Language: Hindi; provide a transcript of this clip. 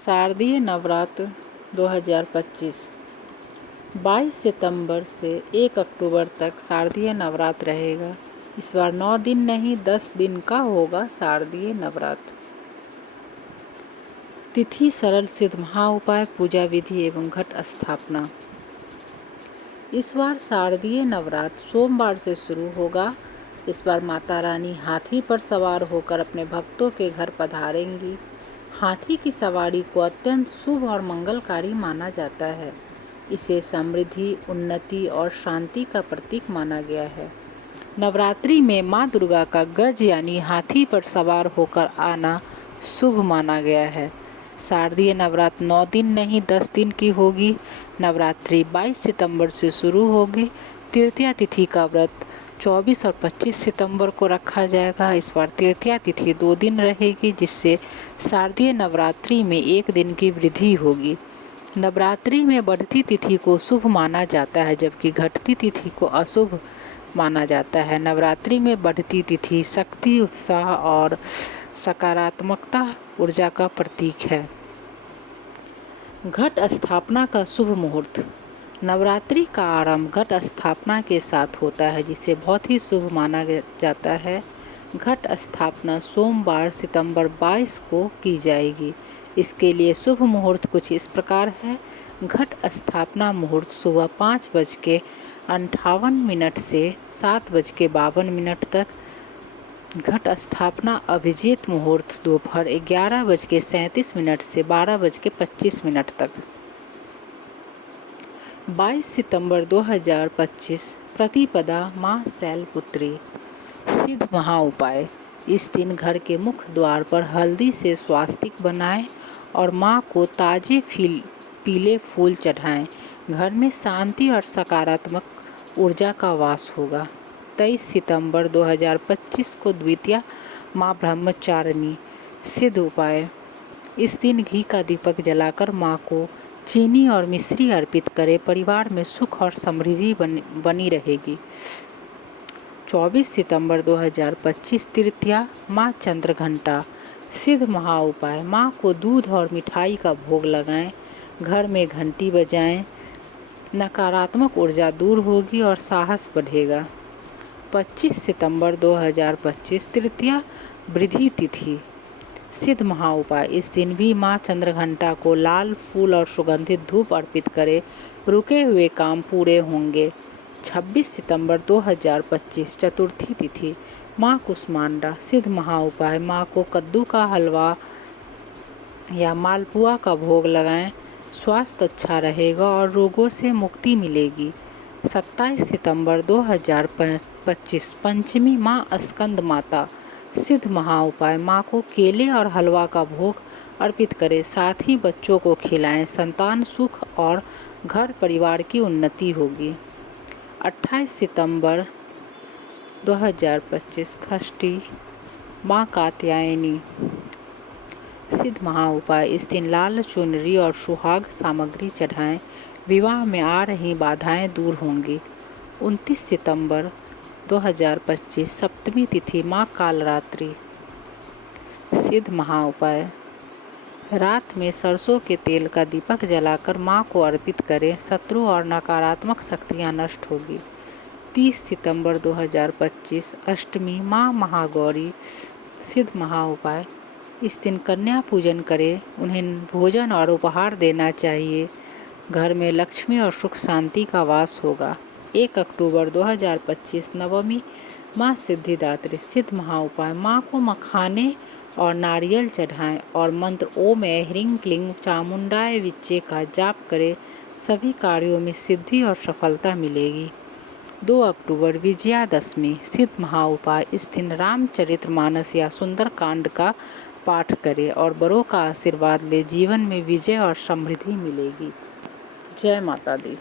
शारदीय नवरात्र 2025 22 सितंबर से 1 अक्टूबर तक शारदीय नवरात्र रहेगा। इस बार 9 दिन नहीं 10 दिन का होगा शारदीय नवरात्र। तिथि सरल सिद्ध महाउपाय पूजा विधि एवं घट स्थापना। इस बार शारदीय नवरात्र सोमवार से शुरू होगा। इस बार माता रानी हाथी पर सवार होकर अपने भक्तों के घर पधारेंगी। हाथी की सवारी को अत्यंत शुभ और मंगलकारी माना जाता है। इसे समृद्धि, उन्नति और शांति का प्रतीक माना गया है। नवरात्रि में माँ दुर्गा का गज यानी हाथी पर सवार होकर आना शुभ माना गया है। शारदीय नवरात्र 9 दिन नहीं 10 दिन की होगी। नवरात्रि 22 सितंबर से शुरू होगी। तृतीया तिथि का व्रत 24 और 25 सितंबर को रखा जाएगा। इस बार तृतीया तिथि 2 दिन रहेगी, जिससे शारदीय नवरात्रि में 1 दिन की वृद्धि होगी। नवरात्रि में बढ़ती तिथि को शुभ माना जाता है, जबकि घटती तिथि को अशुभ माना जाता है। नवरात्रि में बढ़ती तिथि शक्ति, उत्साह और सकारात्मकता ऊर्जा का प्रतीक है। घट स्थापना का शुभ मुहूर्त। नवरात्रि का आरंभ घट स्थापना के साथ होता है, जिसे बहुत ही शुभ माना जाता है। घट स्थापना सोमवार सितंबर 22 को की जाएगी। इसके लिए शुभ मुहूर्त कुछ इस प्रकार है। घट स्थापना मुहूर्त सुबह 5:58 से 7:52 तक। घट स्थापना अभिजीत मुहूर्त दोपहर 11:37 से 12:25 तक। 22 सितंबर 2025 प्रतिपदा माँ शैलपुत्री। सिद्ध महाउपाय। इस दिन घर के मुख्य द्वार पर हल्दी से स्वास्तिक बनाएं और माँ को ताजे पीले फूल चढ़ाएं। घर में शांति और सकारात्मक ऊर्जा का वास होगा। 23 सितंबर 2025 को द्वितीया माँ ब्रह्मचारिणी। सिद्ध उपाय। इस दिन घी का दीपक जलाकर माँ को चीनी और मिश्री अर्पित करें। परिवार में सुख और समृद्धि बनी रहेगी। 24 सितंबर 2025 तृतीया माँ चंद्रघंटा। सिद्ध महाउपाय। माँ को दूध और मिठाई का भोग लगाएं। घर में घंटी बजाएं। नकारात्मक ऊर्जा दूर होगी और साहस बढ़ेगा। 25 सितंबर 2025 तृतीया वृद्धि तिथि। सिद्ध महाउपाय। इस दिन भी माँ चंद्रघंटा को लाल फूल और सुगंधित धूप अर्पित करें। रुके हुए काम पूरे होंगे। 26 सितंबर 2025 चतुर्थी तिथि माँ कुष्मांडा। सिद्ध महाउपाय। माँ को कद्दू का हलवा या मालपुआ का भोग लगाएं। स्वास्थ्य अच्छा रहेगा और रोगों से मुक्ति मिलेगी। 27 सितंबर 2025 पंचमी माँ स्कंद माता। सिद्ध महाउपाय। माँ को केले और हलवा का भोग अर्पित करें, साथ ही बच्चों को खिलाएं। संतान सुख और घर परिवार की उन्नति होगी। 28 सितंबर 2025 षष्ठी माँ कात्यायनी। सिद्ध महाउपाय। इस दिन लाल चुनरी और सुहाग सामग्री चढ़ाएं। विवाह में आ रही बाधाएं दूर होंगी। 29 सितंबर 2025 सप्तमी तिथि माँ कालरात्रि। सिद्ध महाउपाय। रात में सरसों के तेल का दीपक जलाकर माँ को अर्पित करें। शत्रु और नकारात्मक शक्तियाँ नष्ट होगी। 30 सितंबर 2025 अष्टमी माँ महागौरी। सिद्ध महाउपाय। इस दिन कन्या पूजन करें। उन्हें भोजन और उपहार देना चाहिए। घर में लक्ष्मी और सुख शांति का वास होगा। 1 अक्टूबर 2025 नवमी माँ सिद्धिदात्री। सिद्ध महाउपाय। माँ को मखाने और नारियल चढ़ाएं और मंत्र ओम ऐं ह्रीं क्लीं चामुंडाय विच्चे का जाप करें। सभी कार्यों में सिद्धि और सफलता मिलेगी। 2 अक्टूबर विजयादशमी। सिद्ध महाउपाय। इस दिन रामचरितमानस या सुंदरकांड का पाठ करें और बड़ों का आशीर्वाद ले। जीवन में विजय और समृद्धि मिलेगी। जय माता दी।